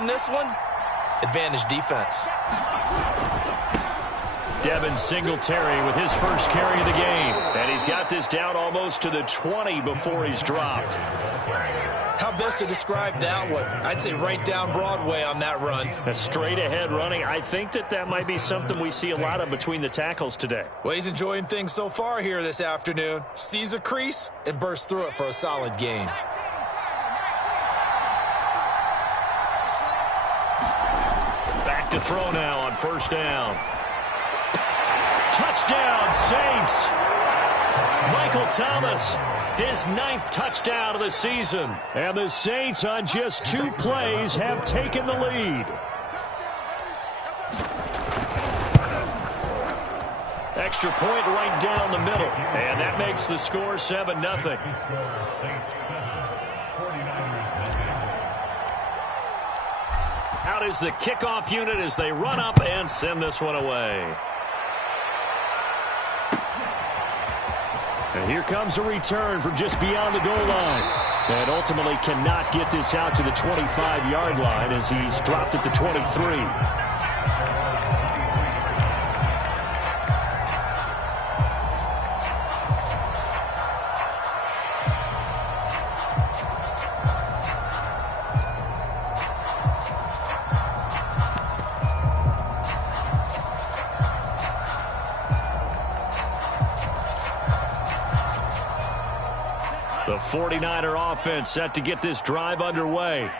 in this one? Advantage defense. Devin Singletary with his first carry of the game. And he's got this down almost to the 20 before he's dropped. How best to describe that one? I'd say right down Broadway on that run. A straight ahead running. I think that might be something we see a lot of between the tackles today. Well, he's enjoying things so far here this afternoon. Sees a crease and bursts through it for a solid gain. Back to throw now on first down. Touchdown, Saints. Michael Thomas, his 9th touchdown of the season. And the Saints, on just 2 plays, have taken the lead. Extra point right down the middle. And that makes the score 7-0. Out is the kickoff unit as they run up and send this one away. And here comes a return from just beyond the goal line. And ultimately cannot get this out to the 25-yard line as he's dropped at the 23. The 49er offense set to get this drive underway.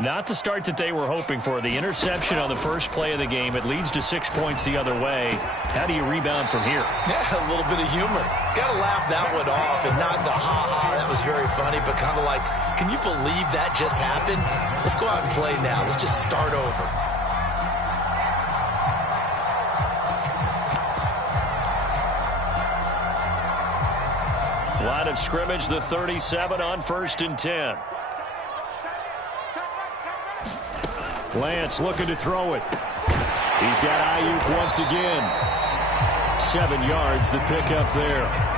Not the start that they were hoping for. The interception on the first play of the game. It leads to 6 points the other way. How do you rebound from here? Yeah, a little bit of humor. Got to laugh that one off, and not the ha-ha, that was very funny, but kind of like, can you believe that just happened? Let's go out and play now. Let's just start over. Line of scrimmage, the 37 on 1st and 10. Lance looking to throw it. He's got Ayuk once again. 7 yards, the pickup there.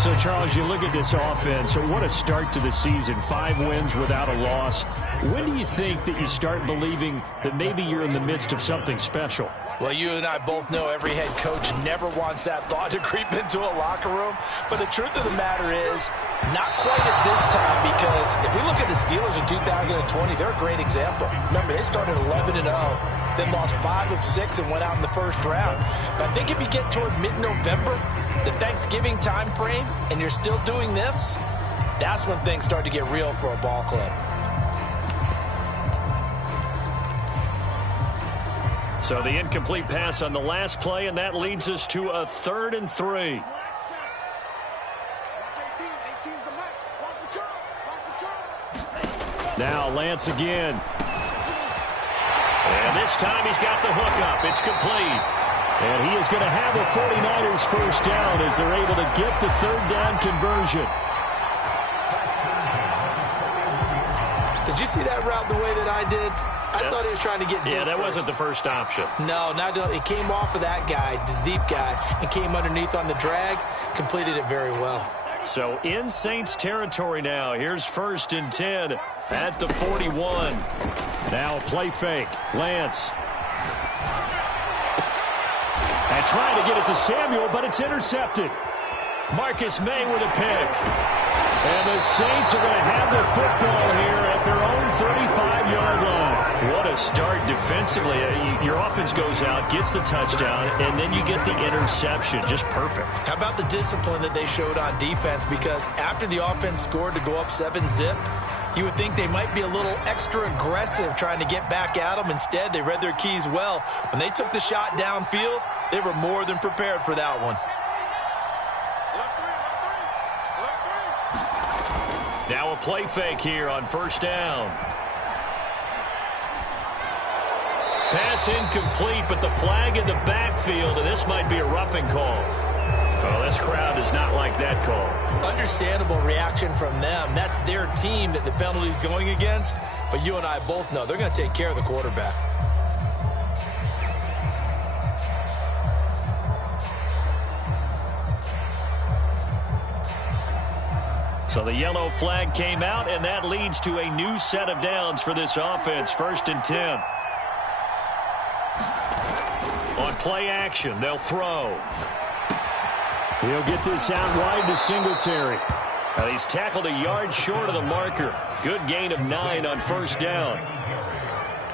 So, Charles, you look at this offense. So what a start to the season. 5 wins without a loss. When do you think that you start believing that maybe you're in the midst of something special? Well, you and I both know every head coach never wants that thought to creep into a locker room. But the truth of the matter is, not quite at this time, because if we look at the Steelers in 2020, they're a great example. Remember, they started 11-0, then lost 5 of 6 and went out in the first round. But I think if you get toward mid-November, the Thanksgiving time frame, and you're still doing this, that's when things start to get real for a ball club. So the incomplete pass on the last play, and that leads us to a 3rd and 3. Now Lance again. And this time he's got the hook up. It's complete. And he is going to have the 49ers first down as they're able to get the 3rd down conversion. Did you see that route the way that I did? I thought he was trying to get deep. Yeah, that first. wasn't the first option. No, it came off of that guy, the deep guy, and came underneath on the drag, completed it very well. So in Saints territory now. Here's 1st and 10 at the 41. Now a play fake. Lance. And trying to get it to Samuel, but it's intercepted. Marcus May with a pick. And the Saints are going to have the football here at their own 35-yard line. What a start defensively. Your offense goes out, gets the touchdown, and then you get the interception. Just perfect. How about the discipline that they showed on defense? Because after the offense scored to go up 7-zip, you would think they might be a little extra aggressive trying to get back at them. Instead, they read their keys well. When they took the shot downfield, they were more than prepared for that one. Now a play fake here on 1st down. Pass incomplete, but the flag in the backfield, and this might be a roughing call. Oh, this crowd does not like that call. Understandable reaction from them. That's their team that the penalty's going against. But you and I both know they're going to take care of the quarterback. So the yellow flag came out, and that leads to a new set of downs for this offense. 1st and 10. On play action, they'll throw. He'll get this out wide to Singletary. He's tackled a yard short of the marker. Good gain of 9 on 1st down.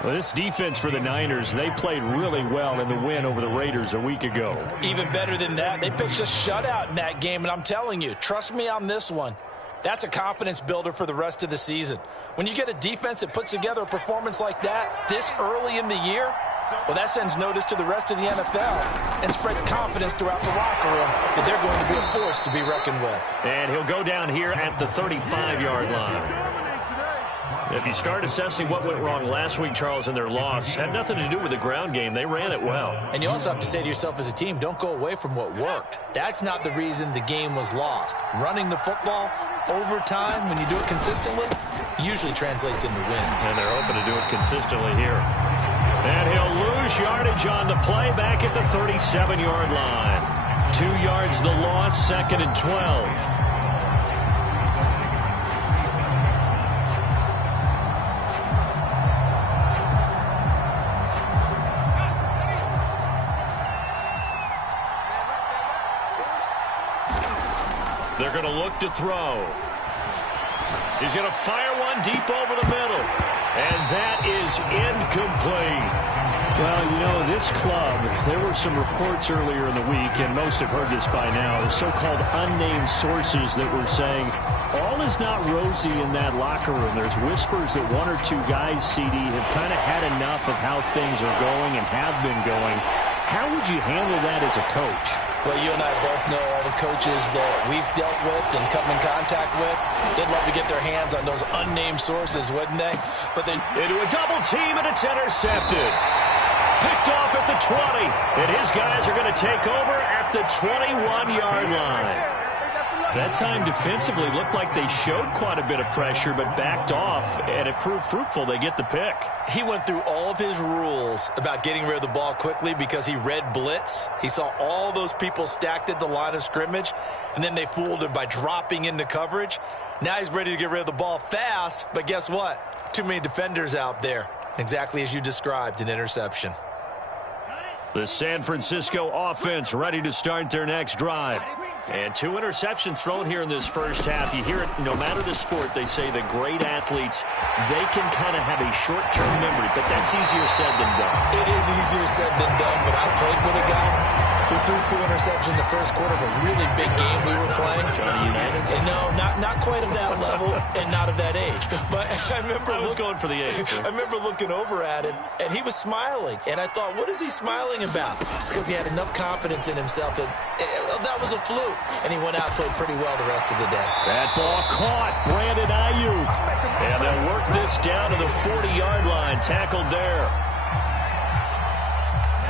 Well, this defense for the Niners, they played really well in the win over the Raiders a week ago. Even better than that, they pitched a shutout in that game, and I'm telling you, trust me on this one. That's a confidence builder for the rest of the season. When you get a defense that puts together a performance like that this early in the year, well, that sends notice to the rest of the NFL and spreads confidence throughout the locker room that they're going to be a force to be reckoned with. And he'll go down here at the 35-yard line. If you start assessing what went wrong last week, Charles, in their loss, had nothing to do with the ground game. They ran it well. And you also have to say to yourself as a team, don't go away from what worked. That's not the reason the game was lost. Running the football over time, when you do it consistently, usually translates into wins. And they're hoping to do it consistently here. And he'll lose yardage on the play back at the 37-yard line. 2 yards the loss, 2nd and 12. They're going to look to throw. He's going to fire one deep over the middle. And that is incomplete. Well, you know, this club, there were some reports earlier in the week, and most have heard this by now, the so-called unnamed sources that were saying all is not rosy in that locker room. There's whispers that 1 or 2 guys, CD, have kind of had enough of how things are going and have been going. How would you handle that as a coach? Well, you and I both know all the coaches that we've dealt with and come in contact with. They'd love to get their hands on those unnamed sources, wouldn't they? But they into a double team, and it's intercepted. Picked off at the 20, and his guys are going to take over at the 21-yard line. That time defensively looked like they showed quite a bit of pressure, but backed off, and it proved fruitful. They get the pick. He went through all of his rules about getting rid of the ball quickly because he read blitz. He saw all those people stacked at the line of scrimmage, and then they fooled him by dropping into coverage. Now he's ready to get rid of the ball fast, but guess what? Too many defenders out there. Exactly as you described, an interception. The San Francisco offense ready to start their next drive. And 2 interceptions thrown here in this first half. You hear it, no matter the sport, they say the great athletes, they can kind of have a short-term memory, but that's easier said than done. It is easier said than done, but I played with a guy who threw 2 interceptions in the first quarter of a really big game we were playing. Johnny Unitas? And no, not quite of that level and not of that age. But I remember I was going for the age. I remember looking over at him, and he was smiling. And I thought, what is he smiling about? It's because he had enough confidence in himself that that was a fluke. And he went out and played pretty well the rest of the day. That ball caught. Brandon Ayuk. And they'll work this down to the 40-yard line. Tackled there.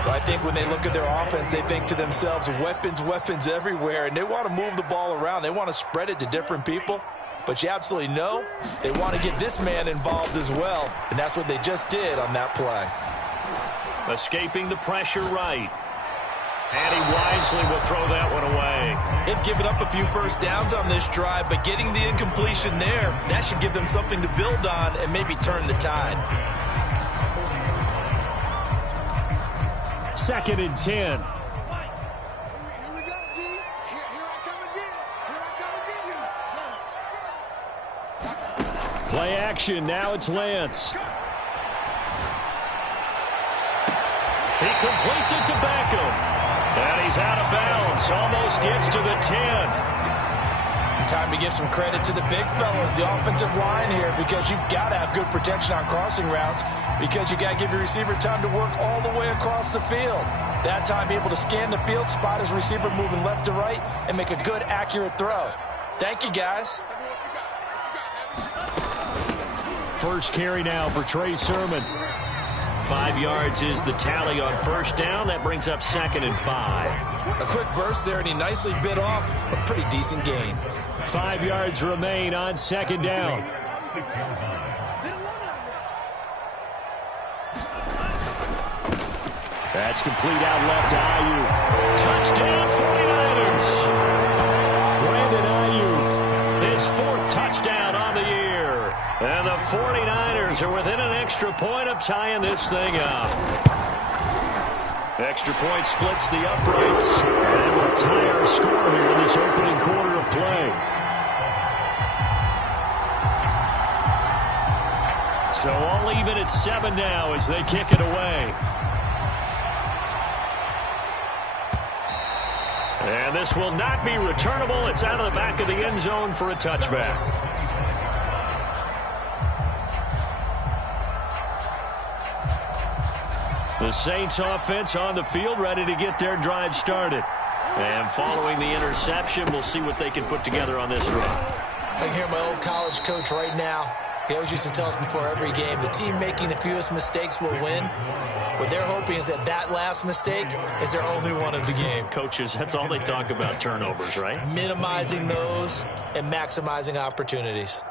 Well, I think when they look at their offense, they think to themselves, weapons everywhere. And they want to move the ball around. They want to spread it to different people. But you absolutely know they want to get this man involved as well. And that's what they just did on that play. Escaping the pressure right. And he wisely will throw that one away. They've given up a few first downs on this drive, but getting the incompletion there, that should give them something to build on and maybe turn the tide. 2nd and 10. Play action. Now it's Lance. He completes it to Beckham. And he's out of bounds. Almost gets to the 10. Time to give some credit to the big fellas, the offensive line here, because you've got to have good protection on crossing routes, because you got to give your receiver time to work all the way across the field. That time, be able to scan the field, spot his receiver moving left to right, and make a good, accurate throw. Thank you, guys. First carry now for Trey Sermon. 5 yards is the tally on first down. That brings up 2nd and 5. A quick burst there, and he nicely bit off a pretty decent gain. 5 yards remain on 2nd down. That's complete out left to Ayuk. Touchdown 49ers. Brandon Ayuk, his 4th within an extra point of tying this thing up. Extra point splits the uprights. And we'll tie our score here in this opening quarter of play. So all even at 7 now as they kick it away. And this will not be returnable. It's out of the back of the end zone for a touchback. The Saints offense on the field, ready to get their drive started. And following the interception, we'll see what they can put together on this drive. I can hear my old college coach right now. He always used to tell us before every game, the team making the fewest mistakes will win. What they're hoping is that last mistake is their only one of the game. Coaches, that's all they talk about, turnovers, right? Minimizing those and maximizing opportunities.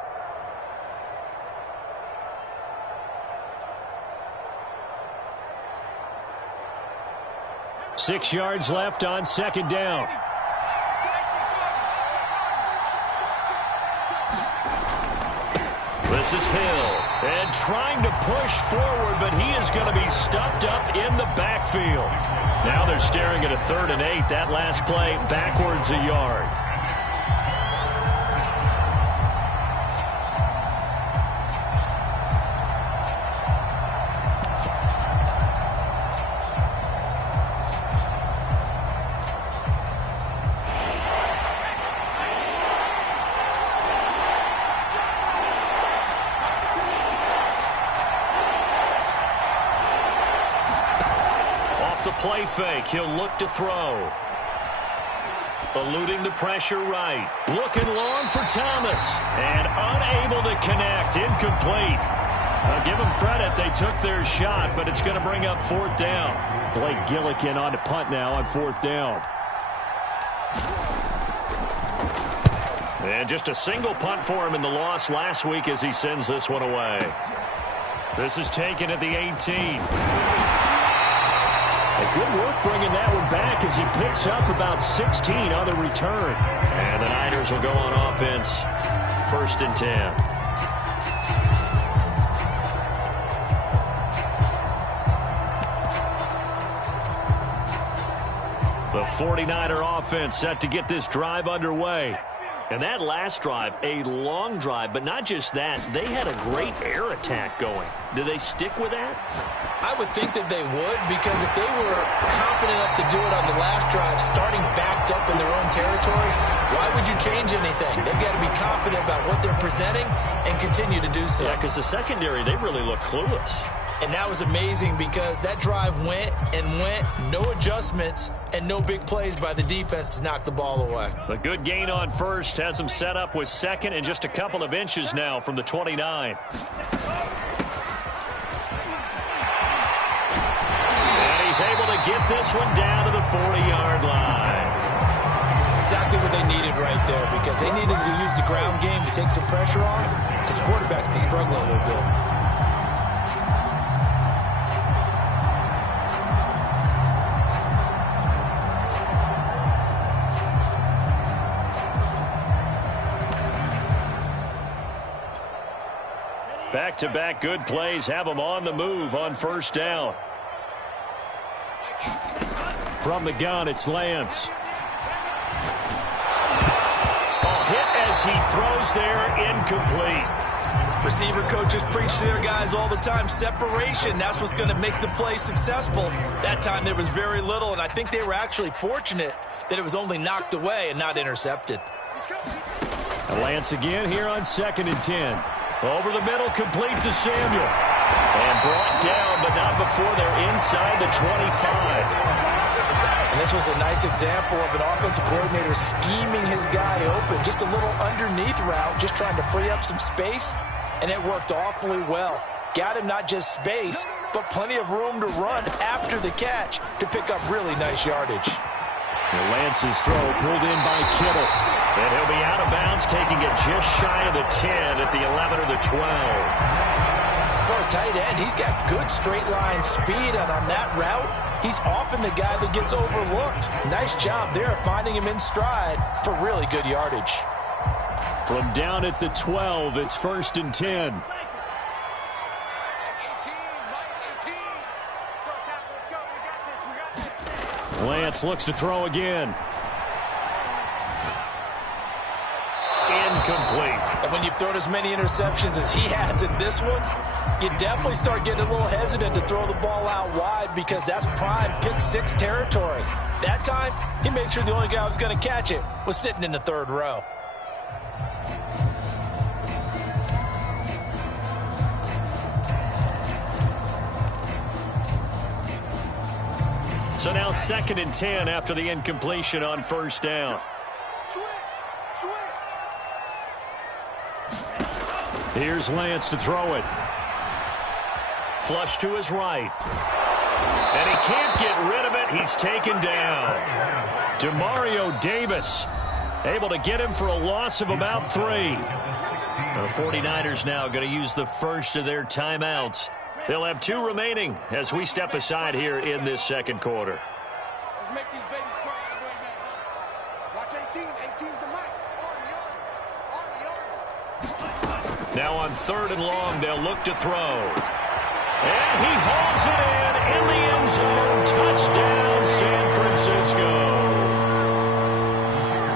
Six yards left on second down. This is Hill, and trying to push forward, but he is going to be stuffed up in the backfield. Now they're staring at a 3rd and 8. That last play backwards a yard. Play fake. He'll look to throw. Eluding the pressure right. Looking long for Thomas. And unable to connect. Incomplete. I'll give them credit. They took their shot, but it's going to bring up 4th down. Blake Gillikin on to punt now on 4th down. And just a single punt for him in the loss last week as he sends this one away. This is taken at the 18. Good work bringing that one back as he picks up about 16 on the return. And the Niners will go on offense. 1st and 10. The 49er offense set to get this drive underway. And that last drive, a long drive, but not just that. They had a great air attack going. Do they stick with that? I would think that they would, because if they were confident enough to do it on the last drive, starting backed up in their own territory, why would you change anything? They've got to be confident about what they're presenting and continue to do so. Yeah, because the secondary, they really look clueless. And that was amazing because that drive went and went, no adjustments, and no big plays by the defense to knock the ball away. A good gain on 1st has them set up with 2nd and just a couple of inches now from the 29. He's able to get this one down to the 40-yard line. Exactly what they needed right there, because they needed to use the ground game to take some pressure off, because the quarterback's been struggling a little bit. Back-to-back good plays have them on the move on 1st down. From the gun, it's Lance. Hit as he throws there, incomplete. Receiver coaches preach to their guys all the time. Separation, that's what's going to make the play successful. That time there was very little, and I think they were actually fortunate that it was only knocked away and not intercepted. Lance again here on 2nd and 10. Over the middle, complete to Samuel. And brought down, but not before they're inside the 25. And this was a nice example of an offensive coordinator scheming his guy open. Just a little underneath route, just trying to free up some space, and it worked awfully well. Got him not just space, but plenty of room to run after the catch to pick up really nice yardage. Lance's throw pulled in by Kittle. And he'll be out of bounds, taking it just shy of the 10 at the 11 or the 12. For a tight end, he's got good straight line speed, and on that route, he's often the guy that gets overlooked. Nice job there finding him in stride for really good yardage. From down at the 12, it's 1st and 10. Lance looks to throw again. Incomplete. And when you've thrown as many interceptions as he has in this one, you definitely start getting a little hesitant to throw the ball out wide because that's prime pick six territory. That time, he made sure the only guy who was going to catch it was sitting in the third row. So now 2nd and 10 after the incompletion on first down. Here's Lance to throw it. Flush to his right. And he can't get rid of it. He's taken down. Demario Davis able to get him for a loss of about 3. The 49ers now going to use the first of their timeouts. They'll have 2 remaining as we step aside here in this second quarter. Let's make these babies cry on the way back. Watch 18. 18's the mic. Now on 3rd and long, they'll look to throw. And he hauls it in the end zone. Touchdown, San Francisco.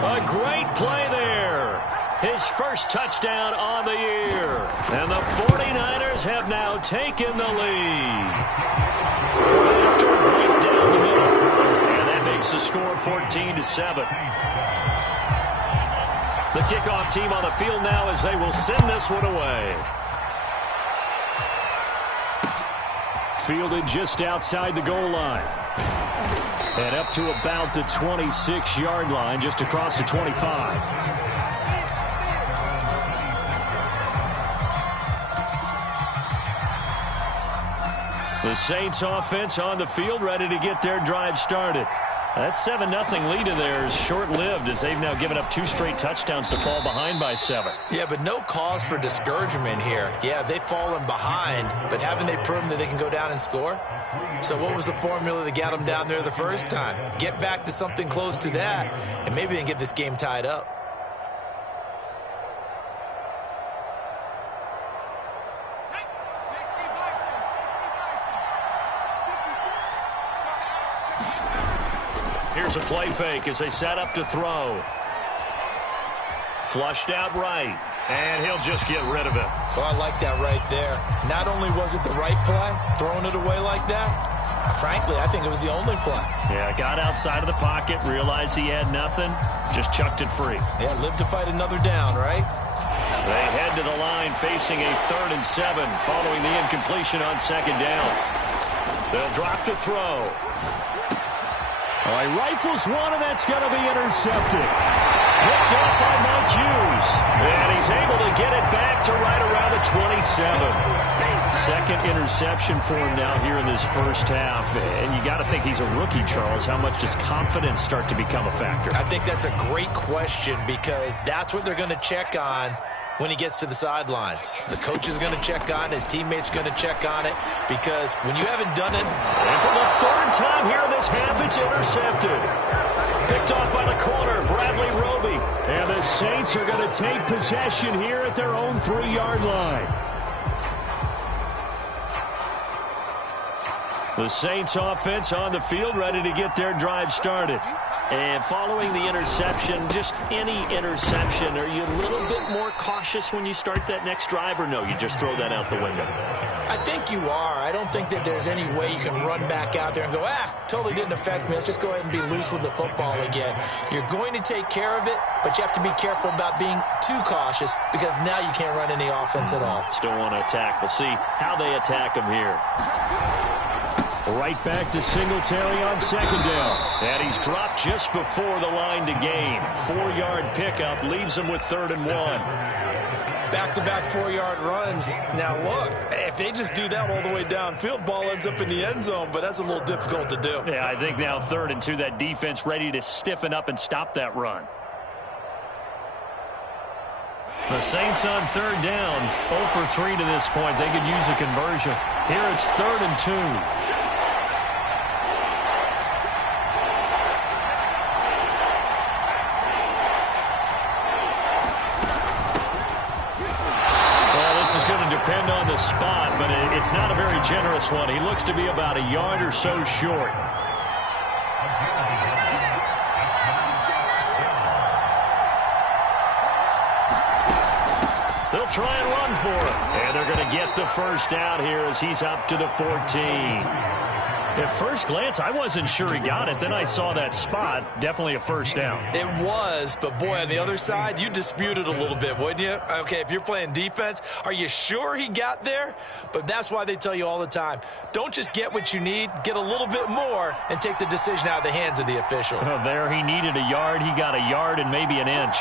A great play there. His first touchdown on the year. And the 49ers have now taken the lead. After a break down the middle. And that makes the score 14-7. The kickoff team on the field now as they will send this one away. Fielded just outside the goal line. And up to about the 26-yard line, just across the 25. The Saints offense on the field, ready to get their drive started. That 7-0 lead of theirs short-lived as they've now given up 2 straight touchdowns to fall behind by 7. Yeah, but no cause for discouragement here. Yeah, they've fallen behind, but haven't they proven that they can go down and score? So what was the formula that got them down there the first time? Get back to something close to that, and maybe they can get this game tied up. Here's a play fake as they set up to throw. Flushed out right. And he'll just get rid of it. Oh, I like that right there. Not only was it the right play, throwing it away like that, frankly, I think it was the only play. Yeah, got outside of the pocket, realized he had nothing, just chucked it free. Yeah, live to fight another down, right? They head to the line facing a 3rd and 7 following the incompletion on 2nd down. They'll drop to throw. All right, rifles one, and that's going to be intercepted. Picked up by Mike Hughes. And he's able to get it back to right around the 27. 2nd interception for him now here in this first half. And you got to think he's a rookie, Charles. How much does confidence start to become a factor? I think that's a great question because that's what they're going to check on when he gets to the sidelines. The coach is going to check on it. His teammates going to check on it because when you haven't done it. And for the 3rd time here in this half, it's intercepted. Picked off by the corner, Bradley Roby. And the Saints are going to take possession here at their own 3-yard line. The Saints offense on the field, ready to get their drive started. And following the interception, just any interception, are you a little bit more cautious when you start that next drive, or no, you just throw that out the window? I think you are. I don't think that there's any way you can run back out there and go, totally didn't affect me. Let's just go ahead and be loose with the football again. You're going to take care of it, but you have to be careful about being too cautious because now you can't run any offense at all. Still want to attack. We'll see how they attack them here. Right back to Singletary on 2nd down. And he's dropped just before the line to gain. 4-yard pickup leaves him with 3rd and 1. Back-to-back 4-yard runs. Now, look, if they just do that all the way downfield, ball ends up in the end zone, but that's a little difficult to do. Yeah, I think now 3rd and 2, that defense ready to stiffen up and stop that run. The Saints on 3rd down, 0 for 3 to this point. They could use a conversion. Here it's 3rd and 2. Depend on the spot, but it's not a very generous one. He looks to be about a yard or so short. They'll try and run for it. And they're going to get the first out here as he's up to the 14. At first glance, I wasn't sure he got it. Then I saw that spot. Definitely a first down. It was, but boy, on the other side, you dispute it a little bit, wouldn't you? Okay, if you're playing defense, are you sure he got there? But that's why they tell you all the time, don't just get what you need, get a little bit more and take the decision out of the hands of the officials. Oh, there he needed a yard. He got a yard and maybe an inch.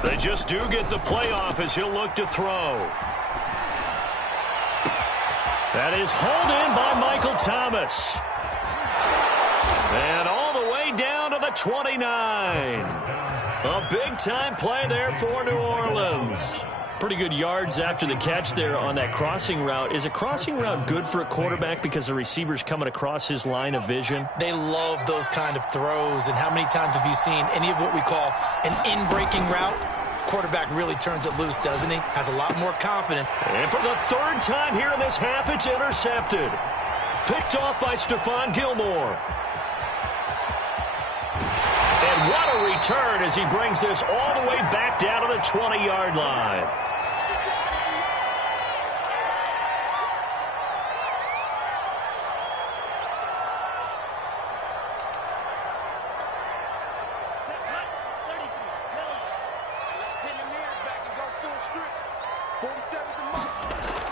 They just do get the playoff as he'll look to throw. That is hauled in by Michael Thomas. And all the way down to the 29. A big-time play there for New Orleans. Pretty good yards after the catch there on that crossing route. Is a crossing route good for a quarterback because the receiver's coming across his line of vision? They love those kind of throws. And how many times have you seen any of what we call an in-breaking route? Quarterback really turns it loose, doesn't he? Has a lot more confidence. And for the third time here in this half, it's intercepted. Picked off by Stephon Gilmore. And what a return as he brings this all the way back down to the 20-yard line.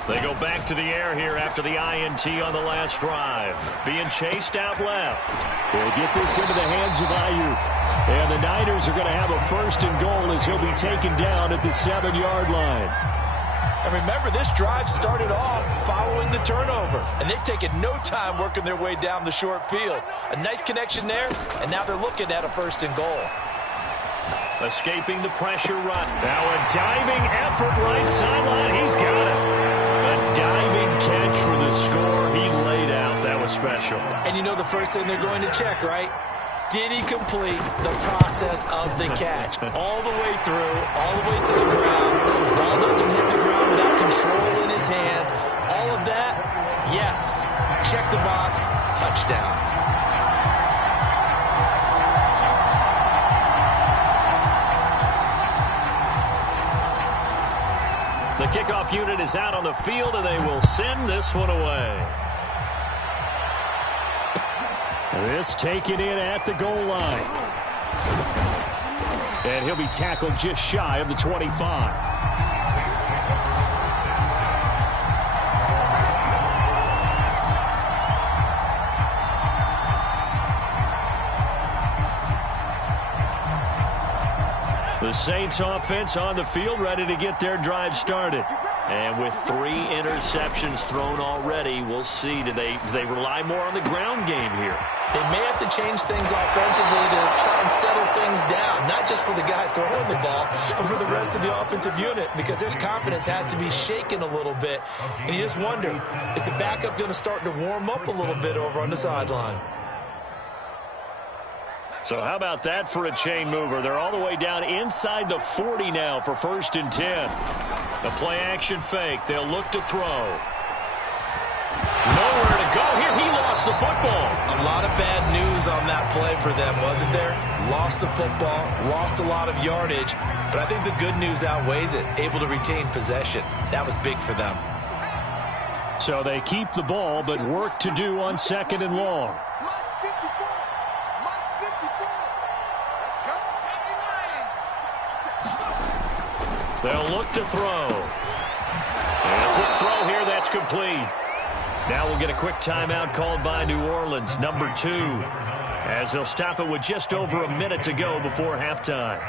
They go back to the air here after the INT on the last drive. Being chased out left. They'll get this into the hands of Ayuk. And the Niners are going to have a first and goal as he'll be taken down at the 7-yard line. And remember, this drive started off following the turnover. And they've taken no time working their way down the short field. A nice connection there, and now they're looking at a first and goal. Escaping the pressure run. Now a diving effort right sideline. He's got it. A diving catch for the score. He laid out. That was special. And you know the first thing they're going to check, right? Did he complete the process of the catch? All the way through, all the way to the ground. Ball doesn't hit the ground without control in his hands. All of that, yes. Check the box, touchdown. The kickoff unit is out on the field, and they will send this one away. This taken in at the goal line. And he'll be tackled just shy of the 25. The Saints offense on the field, ready to get their drive started. And with 3 interceptions thrown already, we'll see. Do they rely more on the ground game here? They may have to change things offensively to try and settle things down, not just for the guy throwing the ball, but for the rest of the offensive unit, because their confidence has to be shaken a little bit. And you just wonder, is the backup going to start to warm up a little bit over on the sideline? So how about that for a chain mover? They're all the way down inside the 40 now for 1st and 10. The play-action fake. They'll look to throw. Nowhere to go here. He lost the football. A lot of bad news on that play for them, wasn't there? Lost the football, lost a lot of yardage, but I think the good news outweighs it. Able to retain possession. That was big for them. So they keep the ball, but work to do on 2nd and long. They'll look to throw. And a quick throw here, that's complete. Now we'll get a quick timeout called by New Orleans, number 2, as they'll stop it with just over a minute to go before halftime.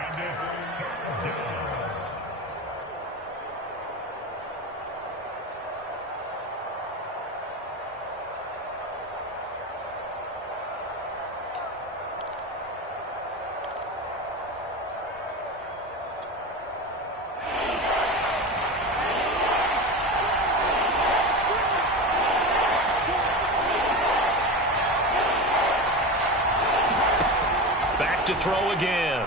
to throw again.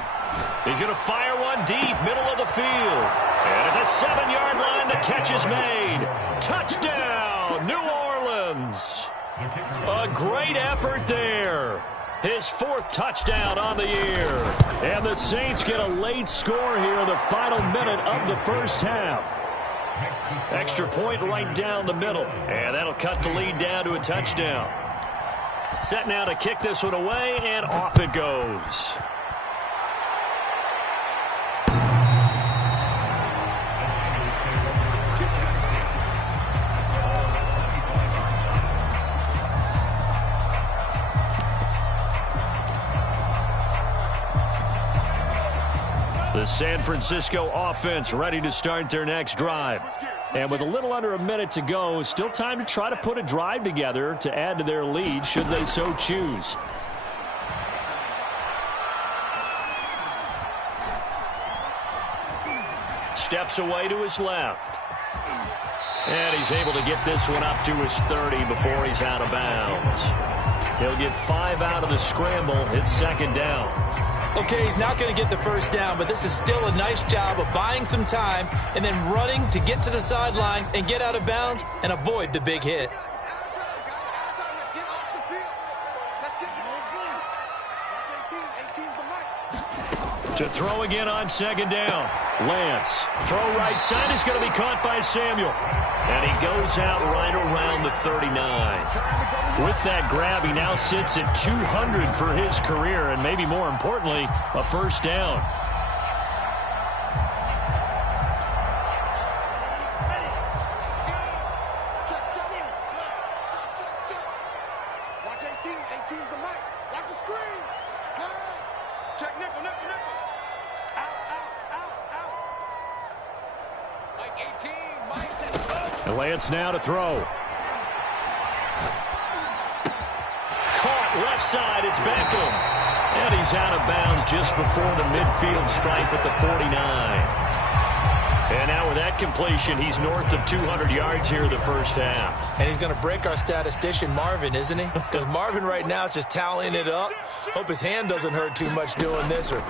He's going to fire one deep, middle of the field. And at the 7-yard line, the catch is made. Touchdown, New Orleans. A great effort there. His 4th touchdown on the year. And the Saints get a late score here in the final minute of the first half. Extra point right down the middle. And that'll cut the lead down to a touchdown. Set now to kick this one away, and off it goes. The San Francisco offense ready to start their next drive. And with a little under a minute to go, still time to try to put a drive together to add to their lead should they so choose. Steps away to his left. And he's able to get this one up to his 30 before he's out of bounds. He'll get 5 out of the scramble. It's 2nd down. Okay, he's not going to get the first down, but this is still a nice job of buying some time and then running to get to the sideline and get out of bounds and avoid the big hit. To throw again on 2nd down. Lance. Throw right side is going to be caught by Samuel. And he goes out right around the 39. With that grab, he now sits at 200 for his career, and maybe more importantly, a first down. Watch 18. 18's the mic. Watch the screen. Pass. Check nickel. Out. Mike 18. Mike. And Lance now to throw. Left side, it's Beckham. And he's out of bounds just before the midfield stripe at the 49. And now with that completion, he's north of 200 yards here in the first half. And he's going to break our statistician, Marvin, isn't he? Because Marvin right now is just tallying it up. Hope his hand doesn't hurt too much doing this or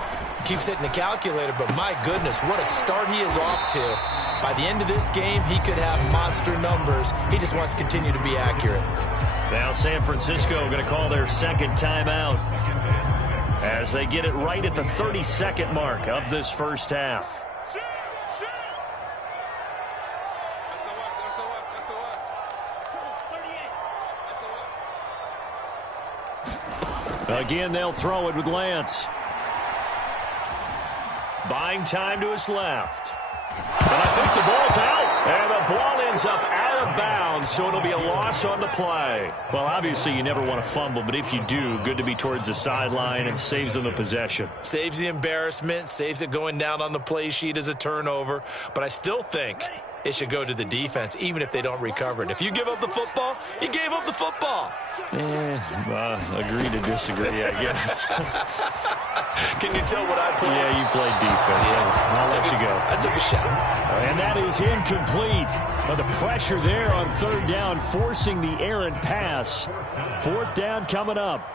keeps hitting the calculator. But my goodness, what a start he is off to. By the end of this game, he could have monster numbers. He just wants to continue to be accurate. Now San Francisco going to call their 2nd timeout as they get it right at the 32nd mark of this first half. Again, they'll throw it with Lance. Buying time to his left. And I think the ball's out. And the ball ends up out of bounds, so it'll be a loss on the play. Well, obviously, you never want to fumble, but if you do, good to be towards the sideline and saves them the possession. Saves the embarrassment, saves it going down on the play sheet as a turnover. But I still think it should go to the defense, even if they don't recover it. If you give up the football, you gave up the football. Agree to disagree, I guess. Can you tell what I played? Yeah, you played defense. Yeah, I'll let you go. I took a shot. And that is incomplete. But the pressure there on 3rd down, forcing the errant pass. 4th down coming up.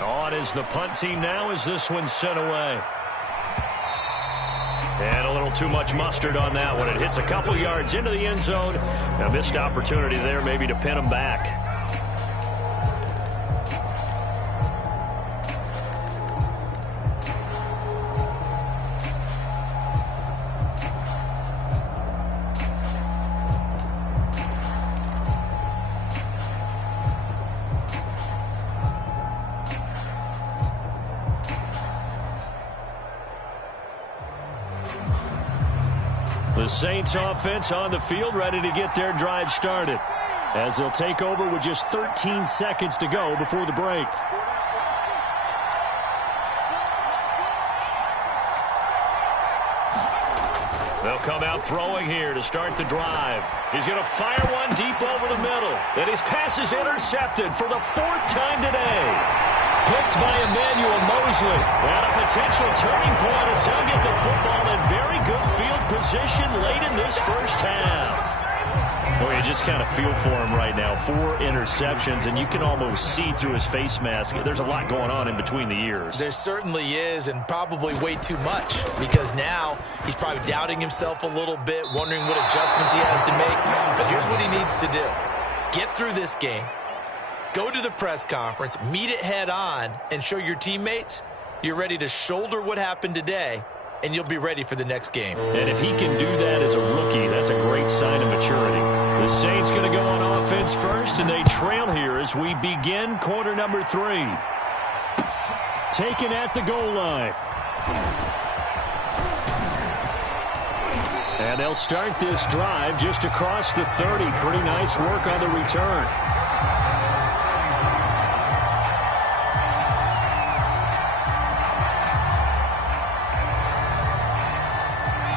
On is the punt team now as this one's sent away. And a little too much mustard on that one. It hits a couple yards into the end zone. A missed opportunity there maybe to pin them back. The Saints offense on the field ready to get their drive started as they'll take over with just 13 seconds to go before the break. They'll come out throwing here to start the drive. He's going to fire one deep over the middle. And his pass is intercepted for the 4th time today. Picked by Emmanuel Mosley. And a potential turning point as he'll get the football in very good field position late in this first half. Well, you just kind of feel for him right now. 4 interceptions, and you can almost see through his face mask. There's a lot going on in between the ears. There certainly is, and probably way too much, because now he's probably doubting himself a little bit, wondering what adjustments he has to make. But here's what he needs to do. Get through this game, go to the press conference, meet it head on, and show your teammates you're ready to shoulder what happened today, and you'll be ready for the next game. And if he can do that as a rookie, that's a great sign of maturity. The Saints going to go on offense first, and they trail here as we begin quarter number 3. Taken at the goal line. And they'll start this drive just across the 30. Pretty nice work on the return.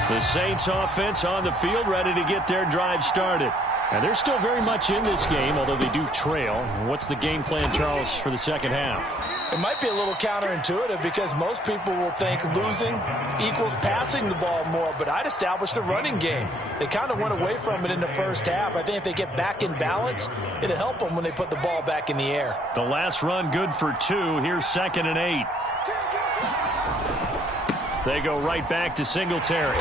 The Saints offense on the field, ready to get their drive started. And they're still very much in this game, although they do trail. What's the game plan, Charles, for the second half? It might be a little counterintuitive because most people will think losing equals passing the ball more, but I'd establish the running game. They kind of went away from it in the first half. I think if they get back in balance, it'll help them when they put the ball back in the air. The last run good for 2. Here's 2nd and 8. They go right back to Singletary.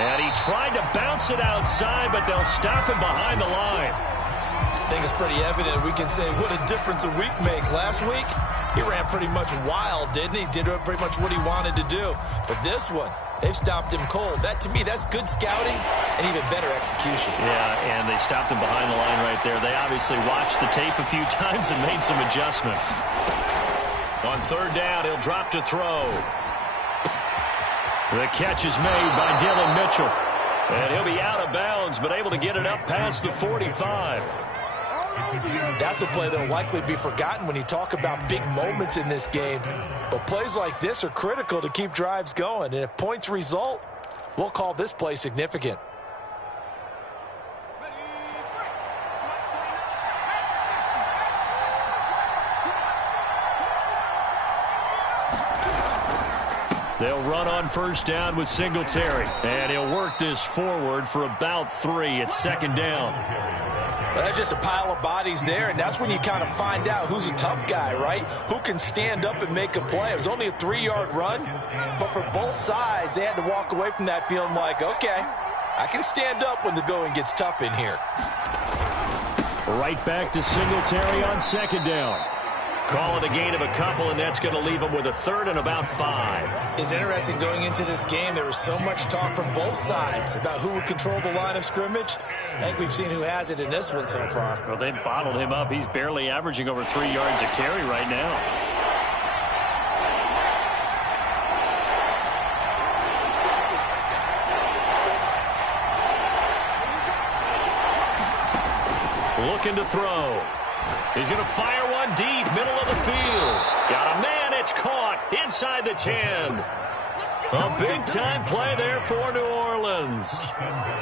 And he tried to bounce it outside, but they'll stop him behind the line. I think it's pretty evident. We can say what a difference a week makes. Last week, he ran pretty much wild, didn't he? Did pretty much what he wanted to do. But this one, they've stopped him cold. That, to me, that's good scouting and even better execution. Yeah, and they stopped him behind the line right there. They obviously watched the tape a few times and made some adjustments. On 3rd down, he'll drop to throw. The catch is made by Dylan Mitchell. And he'll be out of bounds, but able to get it up past the 45. That's a play that will likely be forgotten when you talk about big moments in this game. But plays like this are critical to keep drives going. And if points result, we'll call this play significant. They'll run on 1st down with Singletary. And he'll work this forward for about 3 at 2nd down. Well, that's just a pile of bodies there, and that's when you kind of find out who's a tough guy, right? Who can stand up and make a play. It was only a 3-yard run, but for both sides, they had to walk away from that feeling like, okay, I can stand up when the going gets tough in here. Right back to Singletary on 2nd down. Call it a gain of a couple, and that's going to leave them with a 3rd and about 5. It's interesting going into this game. There was so much talk from both sides about who would control the line of scrimmage. I think we've seen who has it in this one so far. Well, they bottled him up. He's barely averaging over 3 yards a carry right now. Looking to throw. He's going to fire one deep, middle of the field. Got a man, it's caught inside the 10. A big-time play there for New Orleans.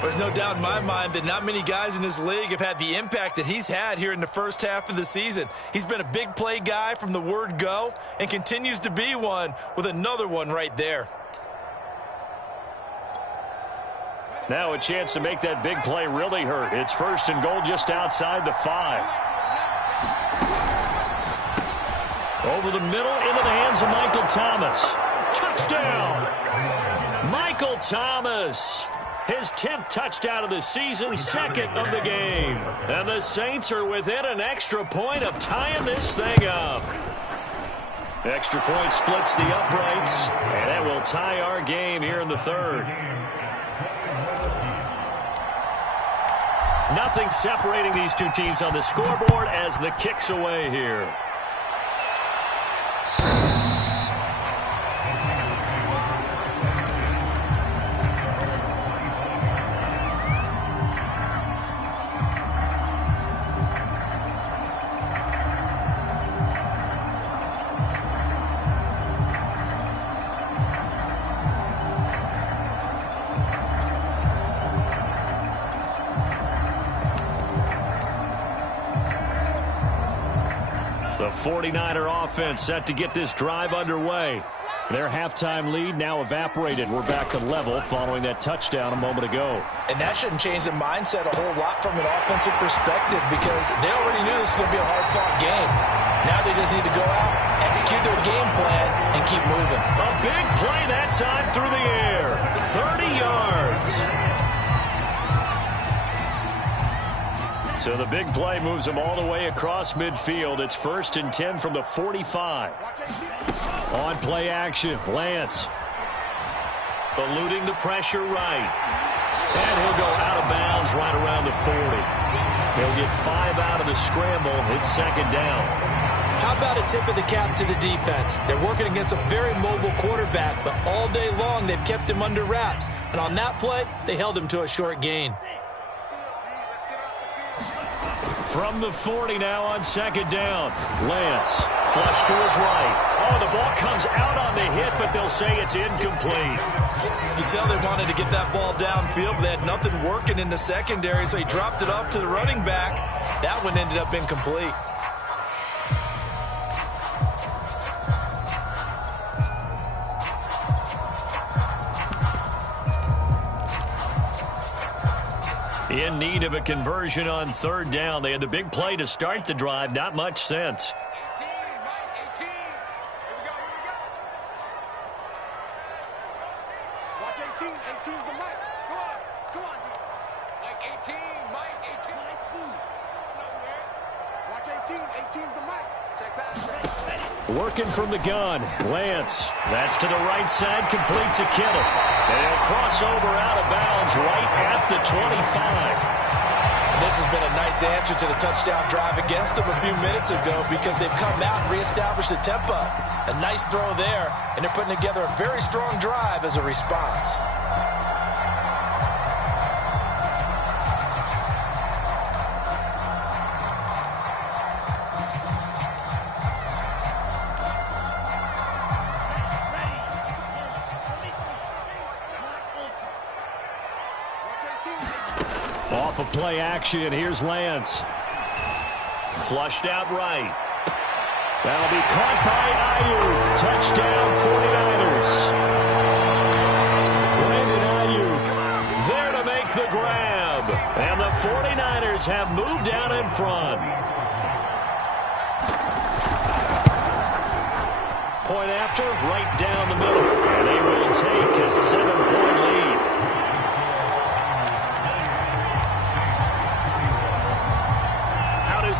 There's no doubt in my mind that not many guys in this league have had the impact that he's had here in the first half of the season. He's been a big play guy from the word go and continues to be one with another one right there. Now a chance to make that big play really hurt. It's 1st and goal just outside the 5. Over the middle, into the hands of Michael Thomas. Touchdown! Michael Thomas. His 10th touchdown of the season, 2nd of the game. And the Saints are within an extra point of tying this thing up. Extra point splits the uprights, and that will tie our game here in the 3rd. Nothing separating these two teams on the scoreboard as the kick's away here. The 49er offense set to get this drive underway. Their halftime lead now evaporated. We're back to level following that touchdown a moment ago. And that shouldn't change the mindset a whole lot from an offensive perspective because they already knew this was going to be a hard-fought game. Now they just need to go out, execute their game plan, and keep moving. A big play that time through the air. 30 yards. So the big play moves them all the way across midfield. It's 1st and 10 from the 45. On play action, Lance. Eluding the pressure right. And he'll go out of bounds right around the 40. He'll get 5 out of the scramble. It's 2nd down. How about a tip of the cap to the defense? They're working against a very mobile quarterback, but all day long they've kept him under wraps. And on that play, they held him to a short gain. From the 40 now on 2nd down. Lance, flush to his right. Oh, the ball comes out on the hit, but they'll say it's incomplete. You tell they wanted to get that ball downfield, but they had nothing working in the secondary, so he dropped it off to the running back. That one ended up incomplete. In need of a conversion on 3rd down. They had the big play to start the drive. Not much sense. 18, Mike, 18. Here we go. Watch 18. 18's the Mike. Come on, D. Mike, 18. Mike, 18. Watch 18. 18's the Mike. Check pass. Working from the gun, Lance. That's to the right side, complete to Kittle. And he'll cross over out of bounds right at the 25. This has been a nice answer to the touchdown drive against them a few minutes ago because they've come out and reestablished the tempo. A nice throw there, and they're putting together a very strong drive as a response. Off of play action, here's Lance. Flushed out right. That'll be caught by Ayuk. Touchdown, 49ers. Brandon Ayuk There to make the grab. And the 49ers have moved out in front. Point after, right down the middle. And they will take a 7-point lead.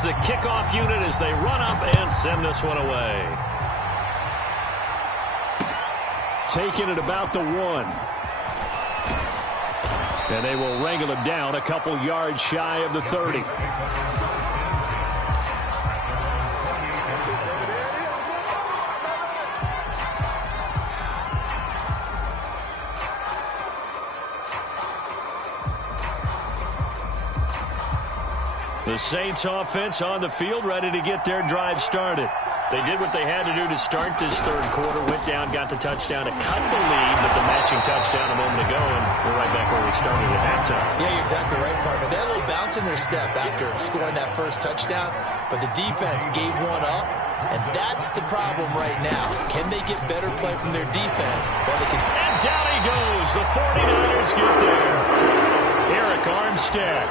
The kickoff unit as they run up and send this one away. taking it about the 1. And they will wrangle him down a couple yards shy of the 30. The Saints offense on the field, ready to get their drive started. They did what they had to do to start this third quarter, went down, got the touchdown to cut the lead, but the matching touchdown a moment ago, and we're right back where we started at halftime. Yeah, you're exactly right, partner. They had a little bounce in their step after scoring that first touchdown, but the defense gave one up, and that's the problem right now. Can they get better play from their defense? Well, they can. And down he goes. The 49ers get there. Eric Armstead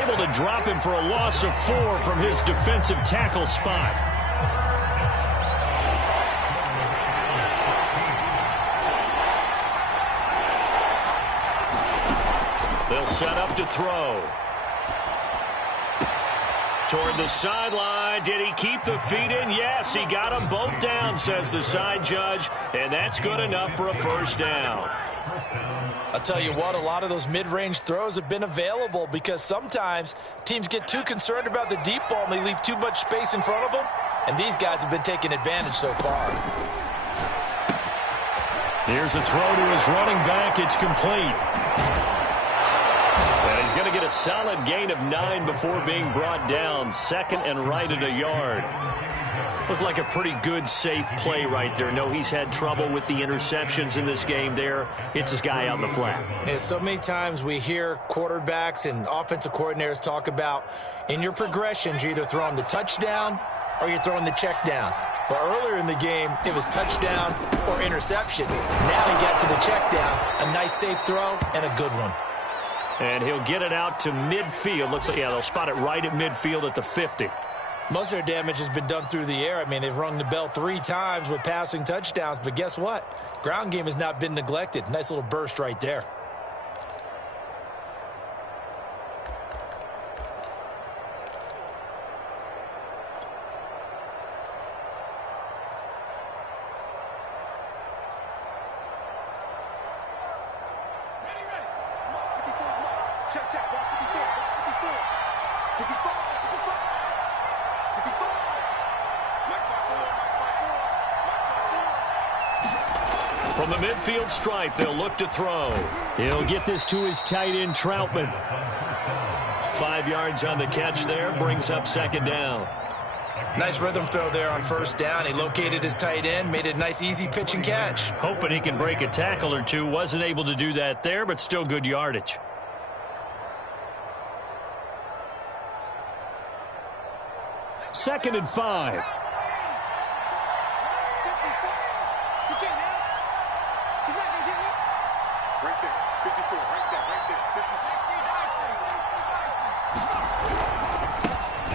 able to drop him for a loss of 4 from his defensive tackle spot. They'll set up to throw. Toward the sideline. Did he keep the feet in? Yes, he got them both down, says the side judge, and that's good enough for a first down. I'll tell you what, a lot of those mid-range throws have been available because sometimes teams get too concerned about the deep ball and they leave too much space in front of them, and these guys have been taking advantage so far. Here's a throw to his running back. It's complete. And he's going to get a solid gain of 9 before being brought down. Second and right at a yard. Looked like a pretty good, safe play right there. No, he's had trouble with the interceptions in this game there. Hits his guy out in the flat. Yeah, so many times we hear quarterbacks and offensive coordinators talk about in your progressions, you're either throwing the touchdown or you're throwing the check down. But earlier in the game, it was touchdown or interception. Now he got to the check down. A nice safe throw and a good one. And he'll get it out to midfield. Looks like, yeah, they'll spot it right at midfield at the 50. Most of their damage has been done through the air. I mean, they've rung the bell 3 times with passing touchdowns. But guess what? Ground game has not been neglected. Nice little burst right there. From the midfield stripe, they'll look to throw. He'll get this to his tight end, Troutman. 5 yards on the catch there, brings up second down. Nice rhythm throw there on first down. He located his tight end, made it a nice, easy pitch and catch. Hoping he can break a tackle or two. Wasn't able to do that there, but still good yardage. Second and 5.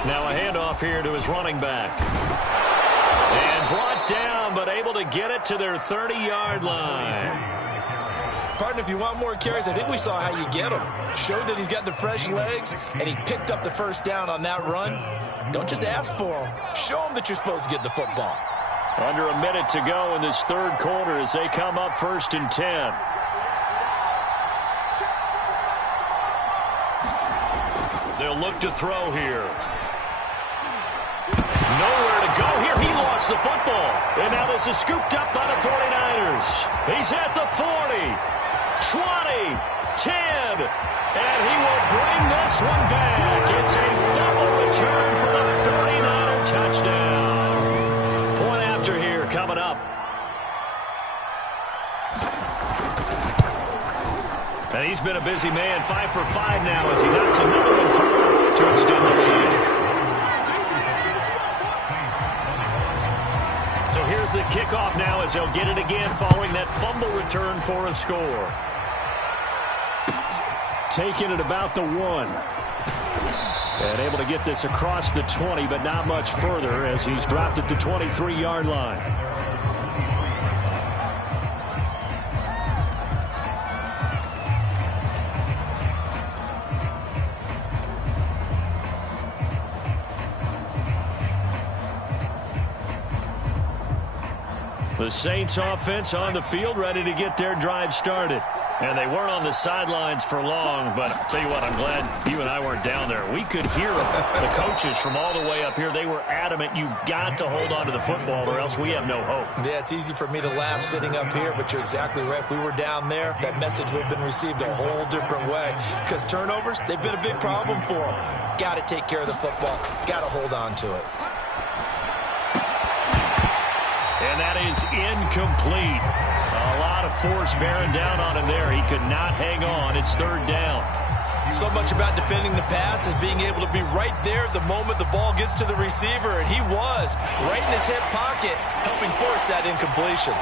Now a handoff here to his running back. And brought down, but able to get it to their 30-yard line. Partner, if you want more carries, I think we saw how you get them. Showed that he's got the fresh legs, and he picked up the first down on that run. Don't just ask for them. Show them that you're supposed to get the football. Under a minute to go in this third quarter as they come up 1st and 10. They'll look to throw here. Nowhere to go here. He lost the football. And now this is scooped up by the 49ers. He's at the 40, 20, 10, and he will bring this one back. It's a fumble return for the 49er touchdown. Point after here coming up. And he's been a busy man. 5 for 5 now as he knocks another one through to extend the lead. So here's the kickoff now as they'll get it again following that fumble return for a score. Taking it about the 1. And able to get this across the 20, but not much further as he's dropped it to 23-yard line. The Saints offense on the field, ready to get their drive started. And they weren't on the sidelines for long, but I'll tell you what, I'm glad you and I weren't down there. We could hear the coaches from all the way up here. They were adamant, you've got to hold on to the football or else we have no hope. Yeah, it's easy for me to laugh sitting up here, but you're exactly right. If we were down there, that message would have been received a whole different way. Because turnovers, they've been a big problem for them. Got to take care of the football. Got to hold on to it. And that is incomplete. A lot of force bearing down on him there. He could not hang on. It's third down. So much about defending the pass is being able to be right there at the moment the ball gets to the receiver, and he was right in his hip pocket, helping force that incompletion.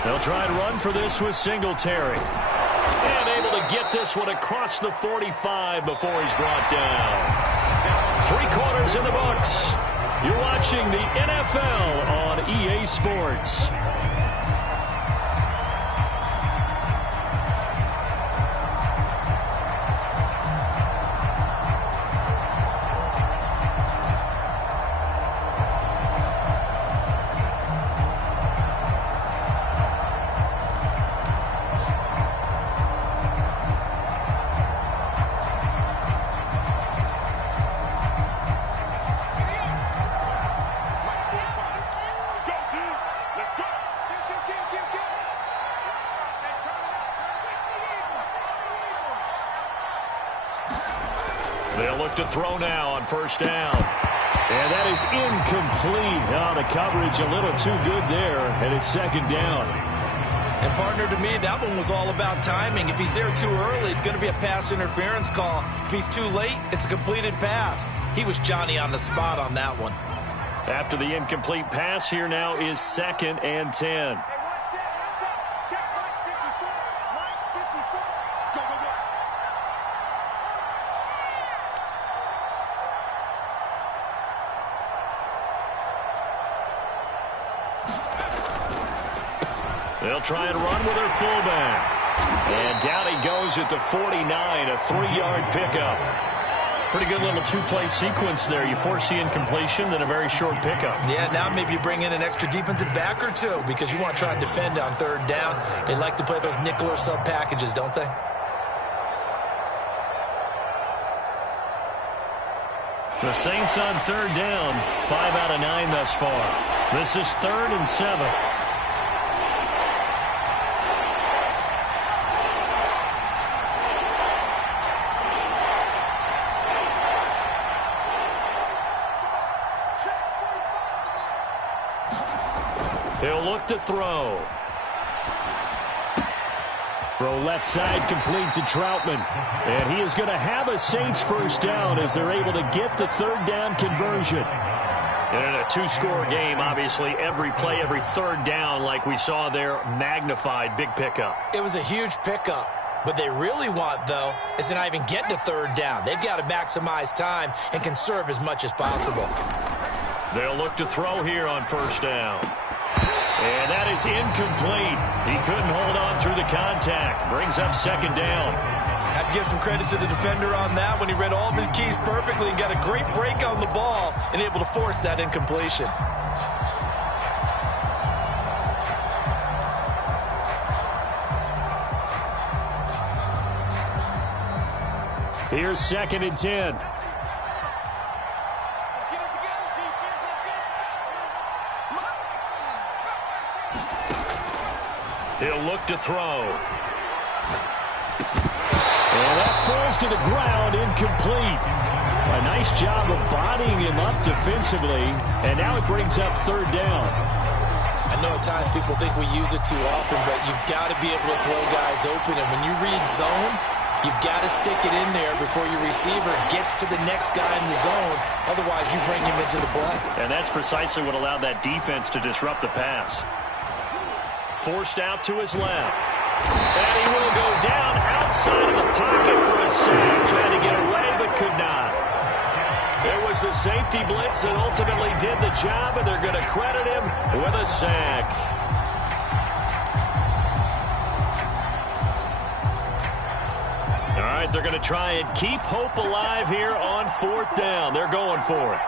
They'll try and run for this with Singletary. And able to get this one across the 45 before he's brought down. 3 quarters in the books. You're watching the NFL on EA Sports. They'll look to throw now on first down. And that is incomplete. Oh, the coverage a little too good there, and it's second down. And partner, to me, that one was all about timing. If he's there too early, it's going to be a pass interference call. If he's too late, it's a completed pass. He was Johnny on the spot on that one. After the incomplete pass, here now is 2nd and 10. They'll try and run with their fullback. And down he goes at the 49, a 3-yard pickup. Pretty good little two-play sequence there. You force the incompletion, then a very short pickup. Yeah, now maybe you bring in an extra defensive back or two because you want to try and defend on 3rd down. They like to play those nickel or sub packages, don't they? The Saints on 3rd down, 5 out of 9 thus far. This is 3rd and 7. He'll look to throw. Throw left side complete to Troutman. And he is going to have a Saints 1st down as they're able to get the 3rd down conversion. And in a 2-score game, obviously, every play, every 3rd down, like we saw there, magnified, big pickup. It was a huge pickup. What they really want, though, is to not even get to 3rd down. They've got to maximize time and conserve as much as possible. They'll look to throw here on 1st down. And that is incomplete. He couldn't hold on through the contact. Brings up 2nd down. Have to give some credit to the defender on that when he read all of his keys perfectly and got a great break on the ball and able to force that incompletion. Here's 2nd and 10. He'll look to throw. And that falls to the ground, incomplete. A nice job of bodying him up defensively, and now it brings up 3rd down. I know at times people think we use it too often, but you've got to be able to throw guys open, and when you read zone, you've got to stick it in there before your receiver gets to the next guy in the zone. Otherwise, you bring him into the play. And that's precisely what allowed that defense to disrupt the pass. Forced out to his left. And he will go down outside of the pocket for a sack. Trying to get away, but could not. There was the safety blitz that ultimately did the job, and they're going to credit him with a sack. All right, they're going to try and keep hope alive here on 4th down. They're going for it.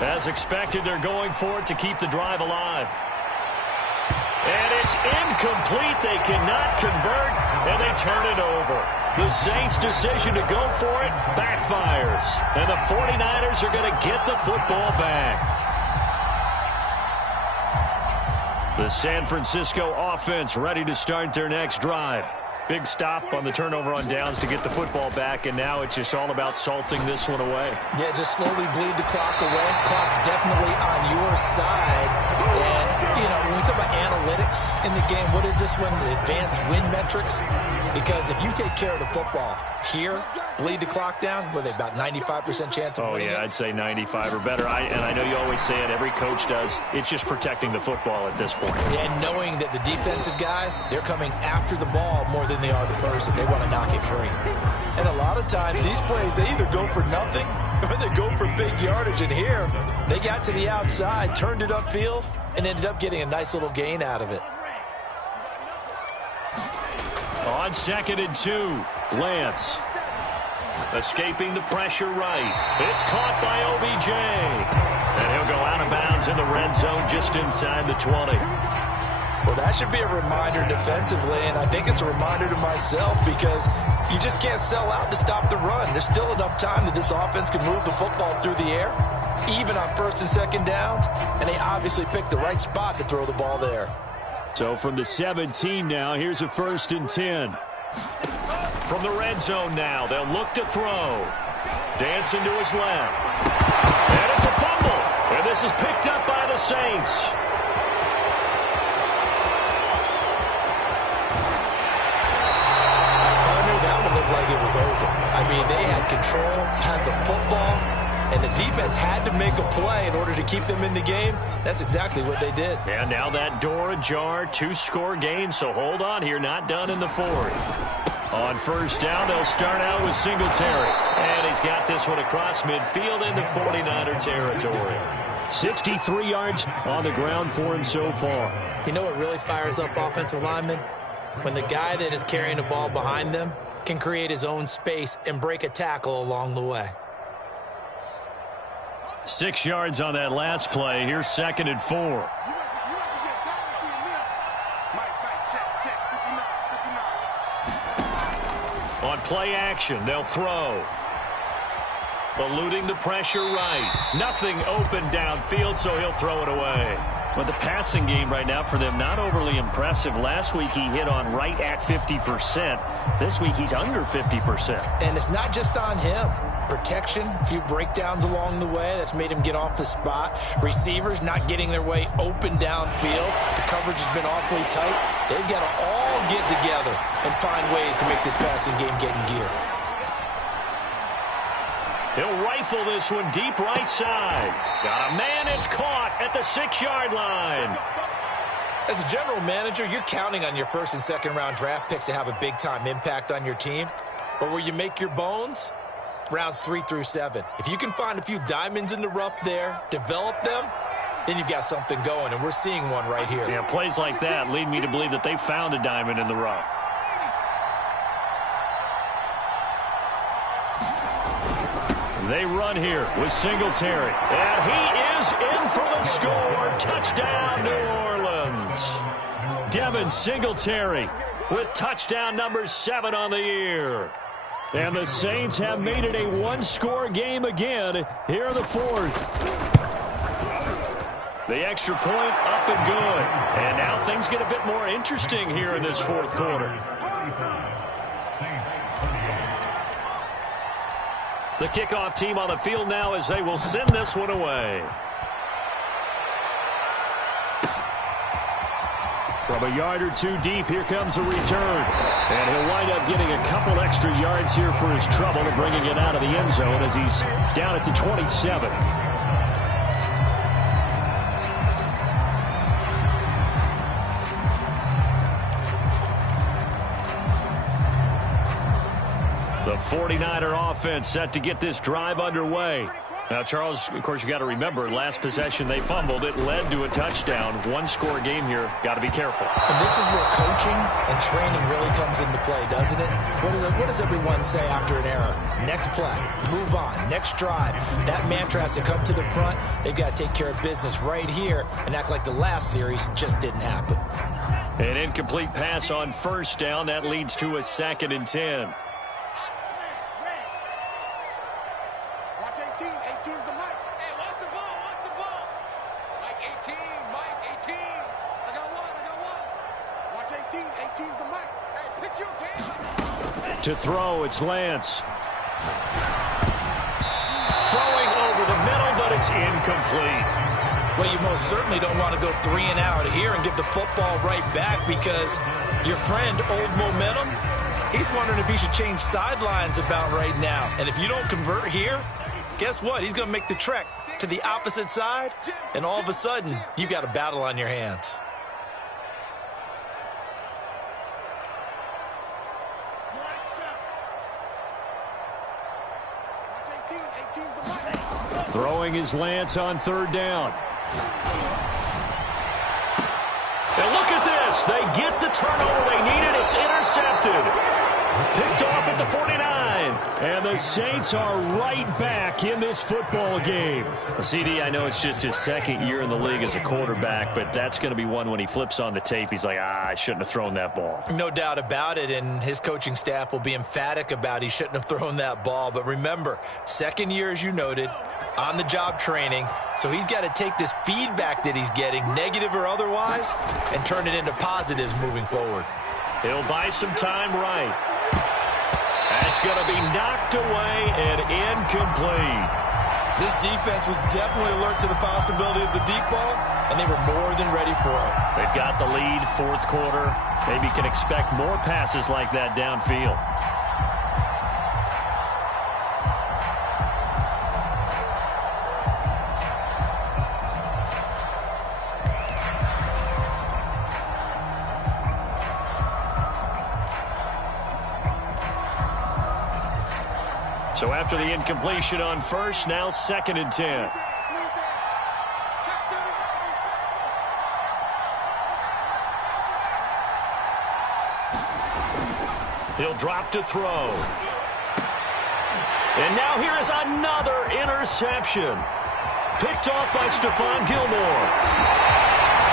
As expected, they're going for it to keep the drive alive. And it's incomplete. They cannot convert, and they turn it over. The Saints' decision to go for it backfires. And the 49ers are going to get the football back. The San Francisco offense ready to start their next drive. Big stop on the turnover on downs to get the football back, and now it's just all about salting this one away. Yeah, just slowly bleed the clock away. Clock's definitely on your side. And, you know, when we talk about analytics in the game, what is this one? The advanced win metrics? Because if you take care of the football here, bleed the clock down, what are they, about 95% chance of winning? Oh, yeah, I'd say 95 or better. And I know you always say it, every coach does. It's just protecting the football at this point. And knowing that the defensive guys, they're coming after the ball more than they are the person. They want to knock it free. And a lot of times, these plays, they either go for nothing or they go for big yardage. And here, they got to the outside, turned it upfield, and ended up getting a nice little gain out of it. On 2nd and 2, Lance. Escaping the pressure right. It's caught by OBJ. And he'll go out of bounds in the red zone just inside the 20. Well, that should be a reminder defensively, and I think it's a reminder to myself because you just can't sell out to stop the run. There's still enough time that this offense can move the football through the air, even on 1st and 2nd downs, and they obviously picked the right spot to throw the ball there. So from the 17 now, here's a 1st and 10. From the red zone now, they'll look to throw. Dancing to his left. And it's a fumble. And this is picked up by the Saints. That one looked like it was over. I mean, they had control, had the football, and the defense had to make a play in order to keep them in the game. That's exactly what they did. And now that door ajar, 2-score game, so hold on here, not done in the fourth. On first down, they'll start out with Singletary. And he's got this one across midfield into 49er territory. 63 yards on the ground for him so far. You know what really fires up offensive linemen? When the guy that is carrying the ball behind them can create his own space and break a tackle along the way. 6 yards on that last play. Here's 2nd and 4. On play action, they'll throw. Eluding the pressure right. Nothing open downfield, so he'll throw it away. But the passing game right now for them, not overly impressive. Last week he hit on right at 50%. This week he's under 50%. And it's not just on him. Protection, a few breakdowns along the way. That's made him get off the spot. Receivers not getting their way open downfield. The coverage has been awfully tight. They've got to all get together and find ways to make this passing game get in gear. He'll rifle this one deep right side. Got a man, it's caught at the 6-yard line. As a general manager, you're counting on your first and second round draft picks to have a big-time impact on your team. But where you make your bones, rounds 3 through 7. If you can find a few diamonds in the rough there, develop them, then you've got something going, and we're seeing one right here. Yeah, plays like that lead me to believe that they found a diamond in the rough. They run here with Singletary. And he is in for the score. Touchdown, New Orleans. Devin Singletary with touchdown number 7 on the year. And the Saints have made it a 1-score game again here in the fourth. The extra point up and good. And now things get a bit more interesting here in this fourth quarter. The kickoff team on the field now as they will send this one away. From a yard or two deep, here comes a return. And he'll wind up getting a couple extra yards here for his trouble and bringing it out of the end zone as he's down at the 27. The 49er offense set to get this drive underway. Now, Charles, of course, you got to remember, last possession they fumbled. It led to a touchdown. 1-score game here. Got to be careful. And this is where coaching and training really comes into play, doesn't it? What does everyone say after an error? Next play, move on, next drive. That mantra has to come to the front. They've got to take care of business right here and act like the last series just didn't happen. An incomplete pass on first down. That leads to a 2nd and 10. To throw, it's Lance. Throwing over the middle, but it's incomplete. Well, you most certainly don't want to go 3 and out here and give the football right back because your friend, Old Momentum, he's wondering if he should change sidelines about right now. And if you don't convert here, guess what? He's going to make the trek to the opposite side, and all of a sudden, you've got a battle on your hands. Throwing is Lance on third down. And look at this. They get the turnover they needed. It's intercepted. Picked off at the 49. And the Saints are right back in this football game. CD, I know it's just his 2nd year in the league as a quarterback, but that's going to be one when he flips on the tape. He's like, I shouldn't have thrown that ball. No doubt about it, and his coaching staff will be emphatic about he shouldn't have thrown that ball. But remember, 2nd year, as you noted, on-the-job training, so he's got to take this feedback that he's getting, negative or otherwise, and turn it into positives moving forward. He'll buy some time right. That's going to be knocked away and incomplete. This defense was definitely alert to the possibility of the deep ball, and they were more than ready for it. They've got the lead, fourth quarter. Maybe can expect more passes like that downfield. So after the incompletion on first, now 2nd and 10. He'll drop to throw. And now here is another interception. Picked off by Stephon Gilmore.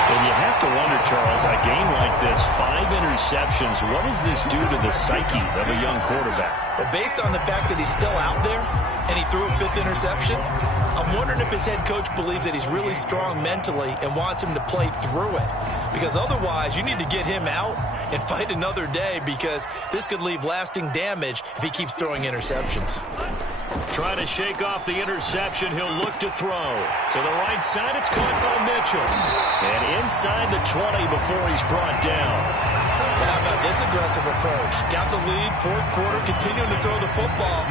And you have to wonder, Charles, a game like this, 5 interceptions, what does this do to the psyche of a young quarterback? Well, based on the fact that he's still out there and he threw a 5th interception, I'm wondering if his head coach believes that he's really strong mentally and wants him to play through it. Because otherwise, you need to get him out and fight another day, because this could leave lasting damage if he keeps throwing interceptions. Trying to shake off the interception. He'll look to throw. To the right side, it's caught by Mitchell. And inside the 20 before he's brought down. Well, how about this aggressive approach? Got the lead, fourth quarter, continuing to throw the football.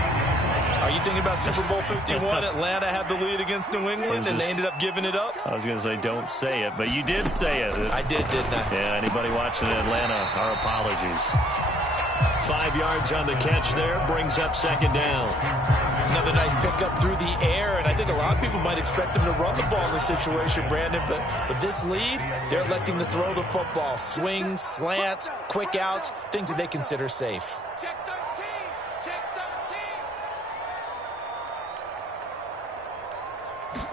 Are you thinking about Super Bowl 51? Atlanta had the lead against New England, and they ended up giving it up? I was going to say, don't say it, but you did say it. I did, didn't I? Yeah, anybody watching Atlanta, our apologies. 5 yards on the catch there, brings up 2nd down. Another nice pickup through the air, and I think a lot of people might expect them to run the ball in this situation, Brandon, but with this lead, they're electing to throw the football. Swings, slants, quick outs, things that they consider safe. Check 13. Check 13.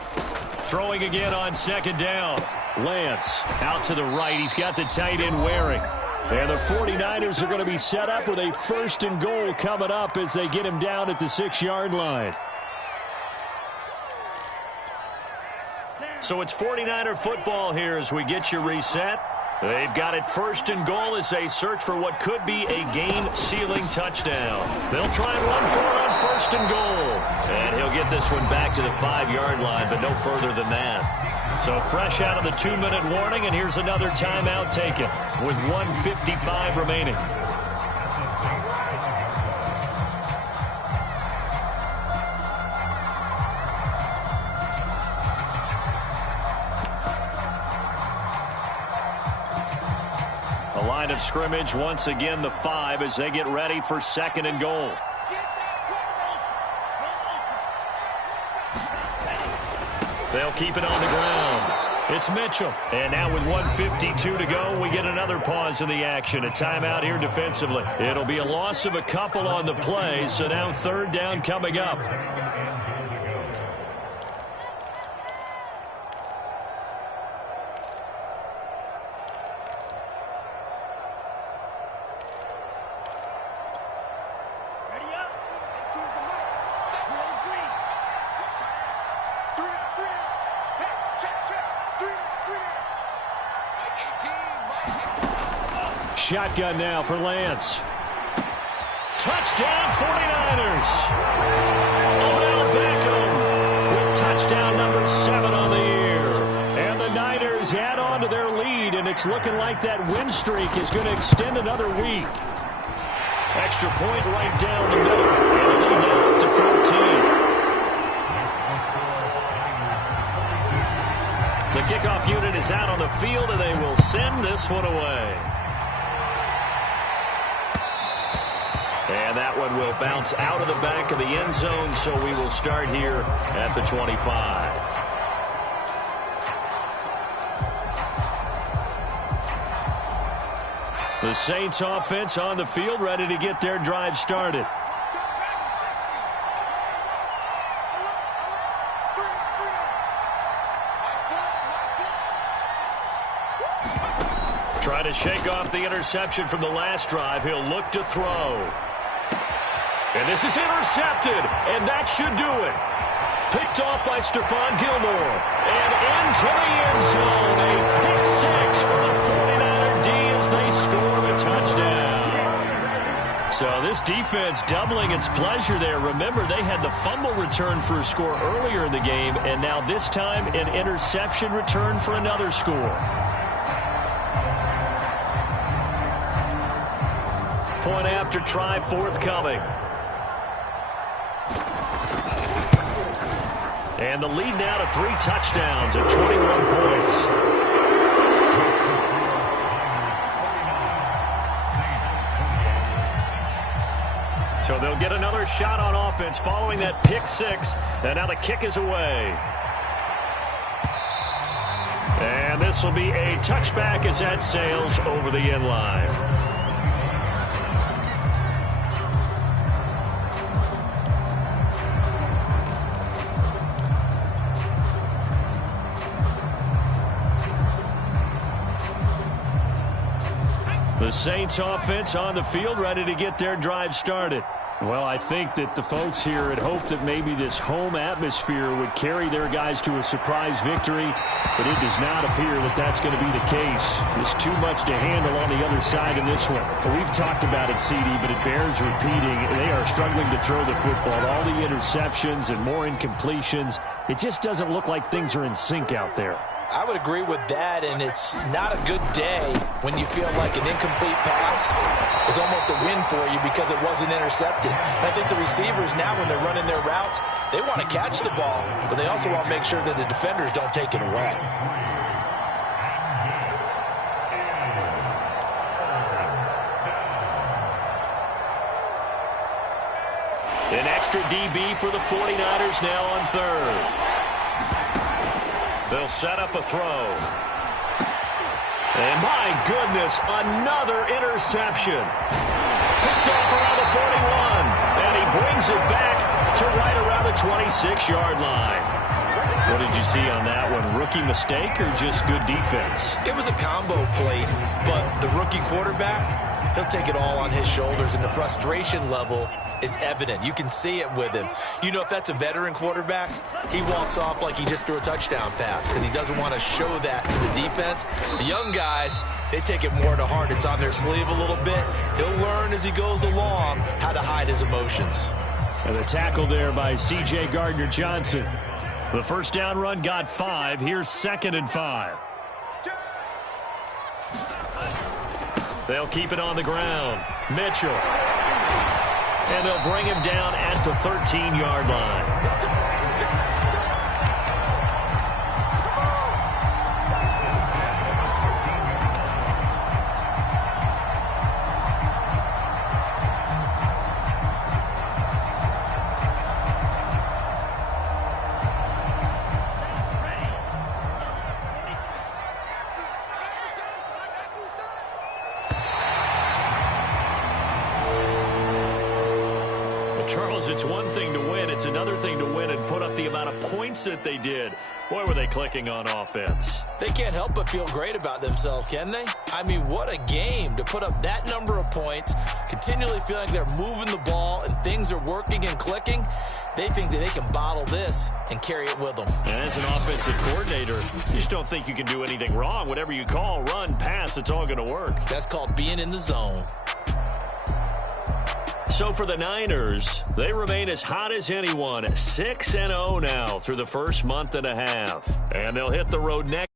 Throwing again on 2nd down. Lance out to the right. He's got the tight end Waring. And the 49ers are going to be set up with a 1st and goal coming up as they get him down at the 6-yard line. So it's 49er football here as we get you reset. They've got it 1st and goal as they search for what could be a game-sealing touchdown. They'll try and run for it on 1st and goal. And he'll get this one back to the 5-yard line, but no further than that. So fresh out of the 2-minute warning, and here's another timeout taken with 1:55 remaining. A line of scrimmage, once again the 5 as they get ready for 2nd and goal. They'll keep it on the ground. It's Mitchell. And now with 1:52 to go, we get another pause in the action. A timeout here defensively. It'll be a loss of a couple on the play, so now 3rd down coming up. Shotgun now for Lance. Touchdown 49ers. Odell Beckham with touchdown number 7 on the year. And the Niners add on to their lead, and it's looking like that win streak is going to extend another week. Extra point right down the middle. And the lead now up to 14. The kickoff unit is out on the field, and they will send this one away. And that one will bounce out of the back of the end zone, so we will start here at the 25. The Saints offense on the field, ready to get their drive started. Try to shake off the interception from the last drive. He'll look to throw. And this is intercepted, and that should do it. Picked off by Stephon Gilmore. And into the end zone. A pick 6 for the 49er D as they score a touchdown. So this defense doubling its pleasure there. Remember, they had the fumble return for a score earlier in the game, and now this time an interception return for another score. Point after try forthcoming. And the lead now to 3 touchdowns at 21 points. So they'll get another shot on offense following that pick 6. And now the kick is away. And this will be a touchback as that sails over the end line. The Saints offense on the field, ready to get their drive started. Well, I think that the folks here had hoped that maybe this home atmosphere would carry their guys to a surprise victory, but it does not appear that that's going to be the case. There's too much to handle on the other side in this one. Well, we've talked about it, CD, but it bears repeating. They are struggling to throw the football. All the interceptions and more incompletions. It just doesn't look like things are in sync out there. I would agree with that, and it's not a good day when you feel like an incomplete pass is almost a win for you because it wasn't intercepted. And I think the receivers now, when they're running their routes, they want to catch the ball, but they also want to make sure that the defenders don't take it away. An extra DB for the 49ers now on third. They'll set up a throw. And my goodness, another interception. Picked off around the 41. And he brings it back to right around the 26-yard line. What did you see on that one? Rookie mistake or just good defense? It was a combo play, but the rookie quarterback, he'll take it all on his shoulders, and the frustration level is evident. You can see it with him. You know, if that's a veteran quarterback, he walks off like he just threw a touchdown pass because he doesn't want to show that to the defense. The young guys, they take it more to heart. It's on their sleeve a little bit. He'll learn as he goes along how to hide his emotions. And the tackle there by C.J. Gardner-Johnson. The first down run got 5. Here's 2nd and 5. They'll keep it on the ground. Mitchell. And they'll bring him down at the 13-yard line. Charles, it's one thing to win. It's another thing to win and put up the amount of points that they did. Boy, were they clicking on offense. They can't help but feel great about themselves, can they? I mean, what a game to put up that number of points, continually feeling like they're moving the ball and things are working and clicking. They think that they can bottle this and carry it with them. And as an offensive coordinator, you just don't think you can do anything wrong. Whatever you call, run, pass, it's all going to work. That's called being in the zone. So for the Niners, they remain as hot as anyone, 6-0 now through the first month and a half. And they'll hit the road next.